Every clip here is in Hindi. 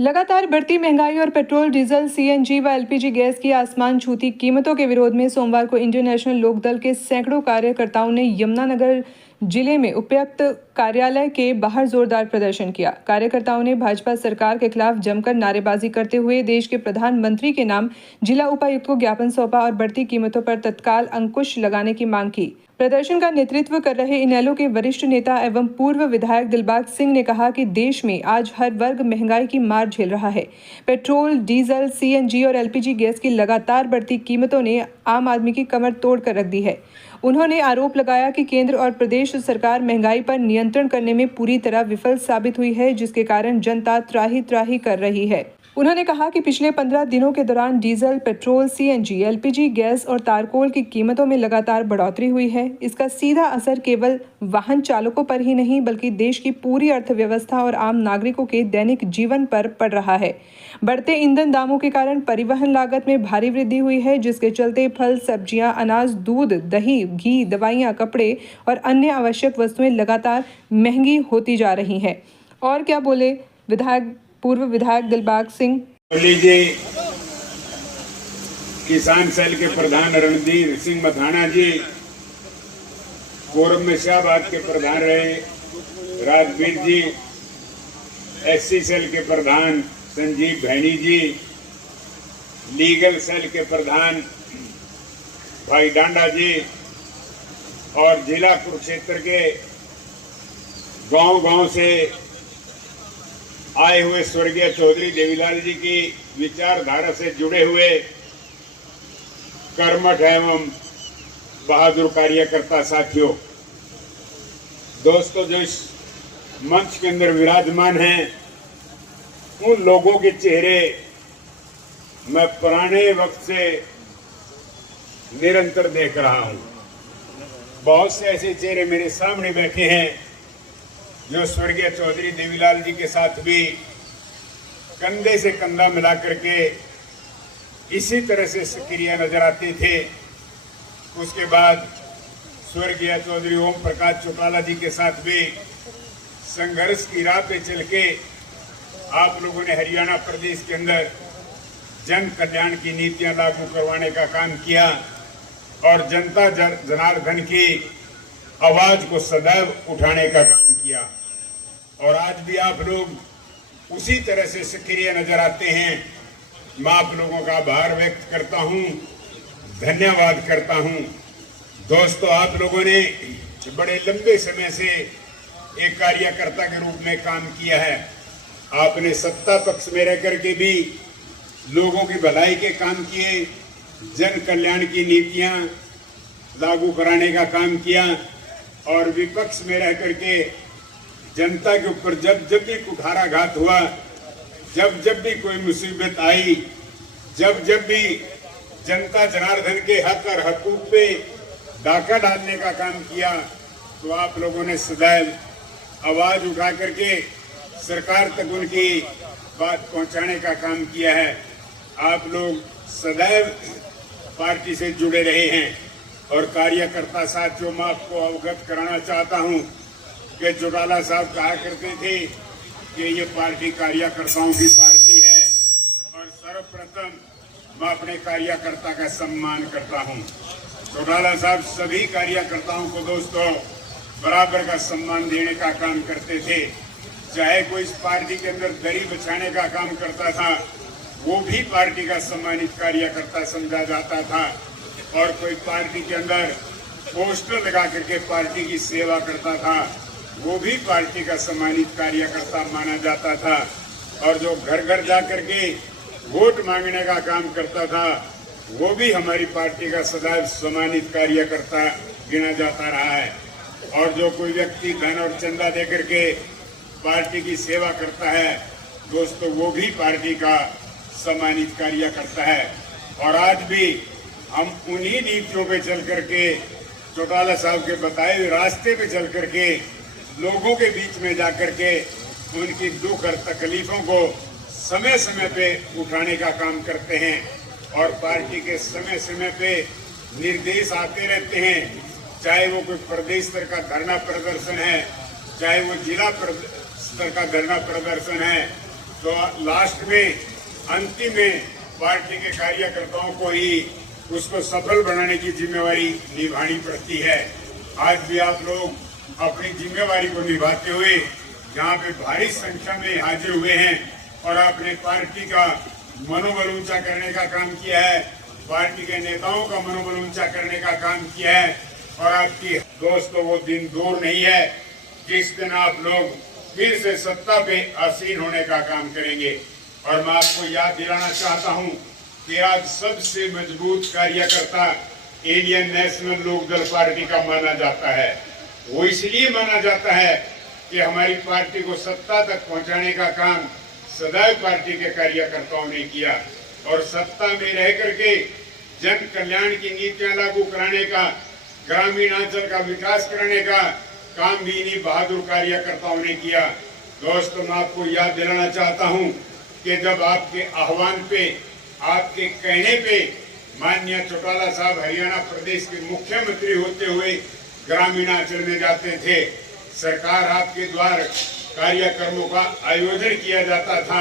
लगातार बढ़ती महंगाई और पेट्रोल, डीजल, सीएनजी व एलपीजी गैस की आसमान छूती कीमतों के विरोध में सोमवार को इंडियन नेशनल लोकदल के सैकड़ों कार्यकर्ताओं ने यमुनानगर जिले में उपायुक्त कार्यालय के बाहर जोरदार प्रदर्शन किया। कार्यकर्ताओं ने भाजपा सरकार के खिलाफ जमकर नारेबाजी करते हुए देश के प्रधानमंत्री के नाम जिला उपायुक्त को ज्ञापन सौंपा और बढ़ती कीमतों पर तत्काल अंकुश लगाने की मांग की। प्रदर्शन का नेतृत्व कर रहे इनेलो के वरिष्ठ नेता एवं पूर्व विधायक दिलबाग सिंह ने कहा कि देश में आज हर वर्ग महंगाई की मार झेल रहा है। पेट्रोल, डीजल, सीएनजी और एलपीजी गैस की लगातार बढ़ती कीमतों ने आम आदमी की कमर तोड़ कर रख दी है। उन्होंने आरोप लगाया कि केंद्र और प्रदेश सरकार महंगाई पर नियंत्रण करने में पूरी तरह विफल साबित हुई है, जिसके कारण जनता त्राही त्राही कर रही है। उन्होंने कहा कि पिछले 15 दिनों के दौरान diesel, petrol, CNG, LPG gas और तारकोल की कीमतों में लगातार बढ़ोतरी हुई है। इसका सीधा असर केवल वाहन चालकों पर ही नहीं बल्कि देश की पूरी अर्थव्यवस्था और आम नागरिकों के दैनिक जीवन पर पड़ रहा है। बढ़ते ईंधन दामों के कारण परिवहन लागत में भारी वृद्धि हुई है, जिसके चलते फल, सब्जियां, अनाज, दूध, दही, घी, दवाइयां, कपड़े और अन्य आवश्यक वस्तुएं लगातार महंगी होती जा रही हैं। और क्या बोले पूर्व विधायक दिलबाग सिंह। जी, किसान सेल के प्रधान रणधीर सिंह मथाना जी, कोरम में शाहबाद के प्रधान रहे राजवीर जी, एससी सेल के प्रधान संजीव भैनी जी, लीगल सेल के प्रधान भाई डांडा जी और जिला कुरुक्षेत्र के गांव-गांव से आए हुए स्वर्गीय चौधरी देवीलाल जी की विचारधारा से जुड़े हुए कर्मठ एवं बहादुर कार्यकर्ता साथियों, दोस्तों, जो इस मंच के अंदर विराजमान हैं, उन लोगों के चेहरे मैं पुराने वक्त से निरंतर देख रहा हूं। बहुत से ऐसे चेहरे मेरे सामने बैठे हैं जो स्वर्गीय चौधरी देवीलाल जी के साथ भी कंधे से कंधा मिला करके इसी तरह से सक्रिय नजर आते थे। उसके बाद स्वर्गीय चौधरी ओम प्रकाश चौटाला जी के साथ भी संघर्ष की राह पे चल के आप लोगों ने हरियाणा प्रदेश के अंदर जन कल्याण की नीतियां लागू करवाने का काम किया और जनता जनार्दन की आवाज को सदैव उठाने का काम किया। और आज भी आप लोग उसी तरह से सक्रिय नजर आते हैं। मैं आप लोगों का आभार व्यक्त करता हूं, धन्यवाद करता हूं। दोस्तों, आप लोगों ने बड़े लंबे समय से एक कार्यकर्ता के रूप में काम किया है। आपने सत्ता पक्ष में रह करके भी लोगों की भलाई के काम किए, जन कल्याण की नीतियां लागू कराने का काम किया और विपक्ष में रह करके जनता के ऊपर जब जब भी कुठाराघात हुआ, जब जब भी कोई मुसीबत आई, जब जब भी जनता जनार्दन के हक और हकूक पे डाका डालने का काम किया, तो आप लोगों ने सदैव आवाज उठा करके सरकार तक उनकी बात पहुंचाने का काम किया है। आप लोग सदैव पार्टी से जुड़े रहे हैं और कार्यकर्ता साथियों, मैं आपको अवगत कराना चाहता हूं कि चौटाला साहब कहा करते थे कि ये पार्टी कार्यकर्ताओं की पार्टी है और सर्वप्रथम मैं अपने कार्यकर्ता का सम्मान करता हूं। चौटाला साहब सभी कार्यकर्ताओं को दोस्तों बराबर का सम्मान देने का काम करते थे। चाहे कोई इस पार्टी के अंदर दरी बिछाने का काम करता था, वो भी पार्टी का सम्मानित कार्यकर्ता समझा जाता था। और कोई पार्टी के अंदर पोस्टर लगा करके पार्टी की सेवा करता था, वो भी पार्टी का सम्मानित कार्यकर्ता माना जाता था। और जो घर घर जा करके वोट मांगने का काम करता था, वो भी हमारी पार्टी का सदैव सम्मानित कार्यकर्ता गिना जाता रहा है। और जो कोई व्यक्ति धन और चंदा दे करके पार्टी की सेवा करता है, दोस्तों, वो भी पार्टी का सम्मानित कार्यकर्ता है। और आज भी हम उन्हीं नीतियों पे चल करके, चौटाला साहब के बताए हुए रास्ते पे चल करके, लोगों के बीच में जाकर के उनकी दुख और तकलीफों को समय समय पे उठाने का काम करते हैं। और पार्टी के समय समय पे निर्देश आते रहते हैं, चाहे वो कोई प्रदेश स्तर का धरना प्रदर्शन है, चाहे वो जिला स्तर का धरना प्रदर्शन है, तो लास्ट में अंतिम में पार्टी के कार्यकर्ताओं को ही उसको सफल बनाने की जिम्मेवारी निभानी पड़ती है। आज भी आप लोग अपनी जिम्मेवारी को निभाते हुए यहाँ पे भारी संख्या में हाजिर हुए हैं और आपने पार्टी का मनोबल ऊंचा करने का काम किया है, पार्टी के नेताओं का मनोबल ऊंचा करने का काम किया है। और आपकी दोस्तों वो दिन दूर नहीं है जिस दिन आप लोग फिर से सत्ता पे आसीन होने का काम करेंगे। और मैं आपको याद दिलाना चाहता हूं कि आज सबसे मजबूत कार्यकर्ता इंडियन नेशनल लोकदल पार्टी का माना जाता है। वो इसलिए माना जाता है कि हमारी पार्टी को सत्ता तक पहुंचाने का काम सदैव पार्टी के कार्यकर्ताओं ने किया और सत्ता में रह करके जन कल्याण की नीतियां लागू कराने का, ग्रामीण अंचल का विकास कराने का काम भी इन्हीं बहादुर कार्यकर्ताओं ने किया। दोस्तों, मैं आपको याद दिलाना चाहता हूं कि जब आपके आह्वान पे, आपके कहने पे माननीय चौटाला साहब हरियाणा प्रदेश के मुख्यमंत्री होते हुए ग्रामीणांचल में जाते थे, सरकार आपके द्वारा कार्यक्रमों का आयोजन किया जाता था।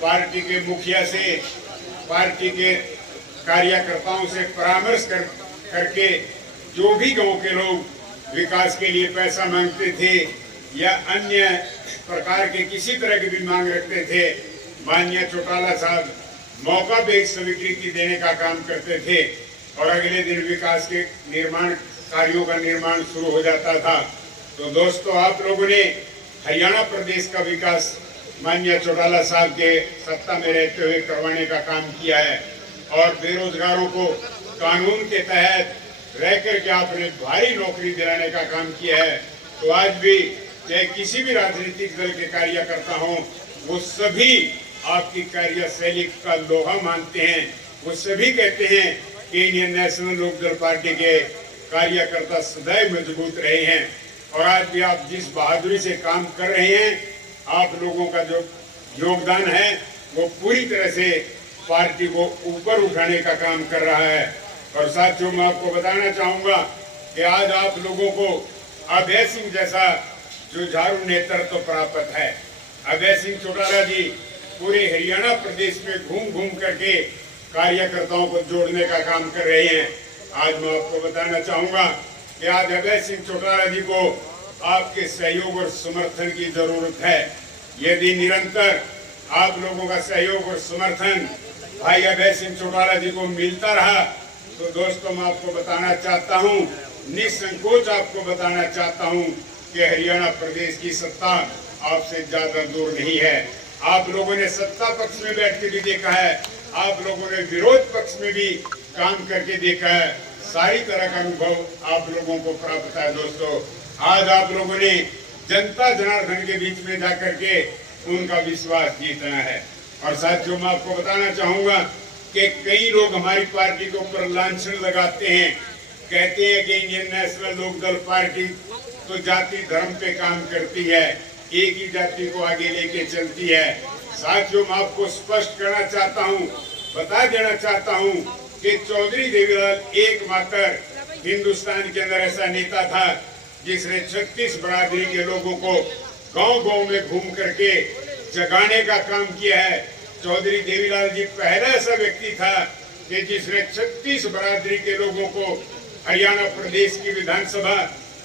पार्टी के मुखिया से, पार्टी के कार्यकर्ताओं से परामर्श करके जो भी गांव के लोग विकास के लिए पैसा मांगते थे या अन्य प्रकार के किसी तरह की भी मांग रखते थे, माननीय चौटाला साहब मौका पे स्वीकृति देने का काम करते थे और अगले दिन विकास के निर्माण कार्यों का निर्माण शुरू हो जाता था। तो दोस्तों, आप लोगों ने हरियाणा प्रदेश का विकास माननीय चौटाला साहब के सत्ता में रहते हुए करवाने का काम किया है और बेरोजगारों को कानून के तहत रह करके आपने भारी नौकरी दिलाने का काम किया है। तो आज भी चाहे किसी भी राजनीतिक दल के कार्यकर्ता हों, वो सभी आपकी कार्यशैली का लोहा मानते हैं। वो सभी कहते हैं कि इंडियन नेशनल लोकदल पार्टी के कार्यकर्ता सदैव मजबूत रहे हैं और आज भी आप जिस बहादुरी से काम कर रहे हैं, आप लोगों का जो योगदान है वो पूरी तरह से पार्टी को ऊपर उठाने का काम कर रहा है। और साथियों, मैं आपको बताना चाहूंगा कि आज आप लोगों को अभय सिंह जैसा जुझारू नेतृत्व प्राप्त है। अभय सिंह चौटाला जी पूरे हरियाणा प्रदेश में घूम घूम करके कार्यकर्ताओं को जोड़ने का काम कर रहे हैं। आज मैं आपको बताना चाहूंगा कि आज अभय सिंह चौटाला जी को आपके सहयोग और समर्थन की जरूरत है। यदि निरंतर आप लोगों का सहयोग और समर्थन भाई अभय सिंह चौटाला जी को मिलता रहा तो दोस्तों, मैं आपको बताना चाहता हूं, निसंकोच आपको बताना चाहता हूं कि हरियाणा प्रदेश की सत्ता आपसे ज्यादा दूर नहीं है। आप लोगों ने सत्ता पक्ष में बैठ के भी देखा है, आप लोगों ने विरोध पक्ष में भी काम करके देखा है, सारी तरह का अनुभव आप लोगों को प्राप्त है। दोस्तों, आज आप लोगों ने जनता जनार्दन के बीच में जाकर के उनका विश्वास जीतना है। और साथियों, मैं आपको बताना चाहूंगा कि कई लोग हमारी पार्टी के ऊपर लांछन लगाते हैं, कहते हैं कि इंडियन नेशनल लोकदल पार्टी तो जाति धर्म पे काम करती है, एक ही जाति को आगे लेके चलती है। साथियों, मैं आपको स्पष्ट करना चाहता हूं, बता देना चाहता हूं कि चौधरी देवीलाल एकमात्र हिंदुस्तान के अंदर ऐसा नेता था जिसने 36 बरादरी के लोगों को गांव-गांव में घूम करके जगाने का काम किया है। चौधरी देवीलाल जी पहला ऐसा व्यक्ति था कि जिसने 36 बरादरी के लोगों को हरियाणा प्रदेश की विधानसभा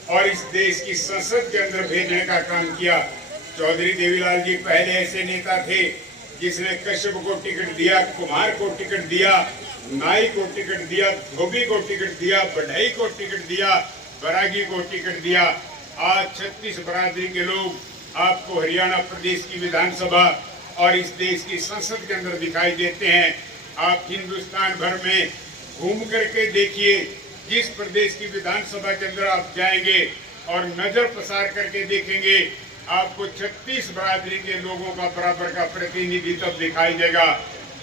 और इस देश की संसद के अंदर भेजने का काम किया। चौधरी देवीलाल जी पहले ऐसे नेता थे जिसने कश्यप को टिकट दिया, कुमार को टिकट दिया, नाई को टिकट दिया, धोबी को टिकट दिया, बढ़ई को टिकट दिया, बरागी को टिकट दिया। आज 36 बरादरी के लोग आपको हरियाणा प्रदेश की विधानसभा और इस देश की संसद के अंदर दिखाई देते हैं। आप हिंदुस्तान भर में घूम करके देखिए, जिस प्रदेश की विधानसभा के अंदर आप जाएंगे और नजर पसार करके देखेंगे, आपको 36 बरादरी के लोगों का बराबर का प्रतिनिधित्व दिखाई देगा।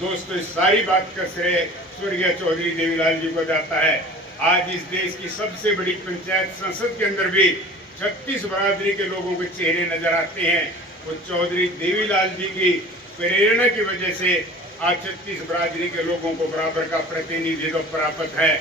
दोस्तों, इस सारी बात का श्रेय स्वर्गीय चौधरी देवीलाल जी को जाता है। आज इस देश की सबसे बड़ी पंचायत संसद के अंदर भी 36 बरादरी के लोगों के चेहरे नजर आते हैं। वो चौधरी देवीलाल जी की प्रेरणा की वजह से आज 36 बरादरी के लोगों को बराबर का प्रतिनिधित्व प्राप्त है।